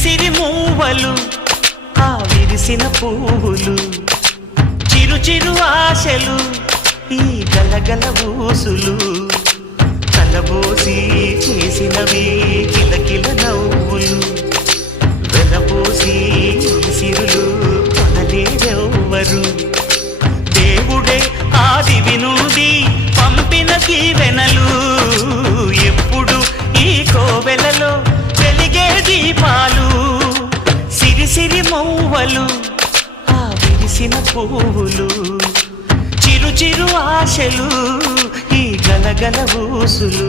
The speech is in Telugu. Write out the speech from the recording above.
సిరి మూవలు ఆ విరిసిన పువ్వులు చిరు చిరు ఆశలు ఈ గలగల ఊసులు కలబోసి చేసినవి కిలకిల నవ్వులు వెలబోసి సిరులు కొనలేరెవ్వరు దేవుడే ఆదివి నుండి పంపిన దీవెనలు ఎప్పుడు ఈ కోవెలలో వెలిగే దీపాలు సిరి సిరి మౌవలు ఆ విరిసిన పువ్వులు చిరు చిరు ఆశలు ఈ గలగల ఊసులు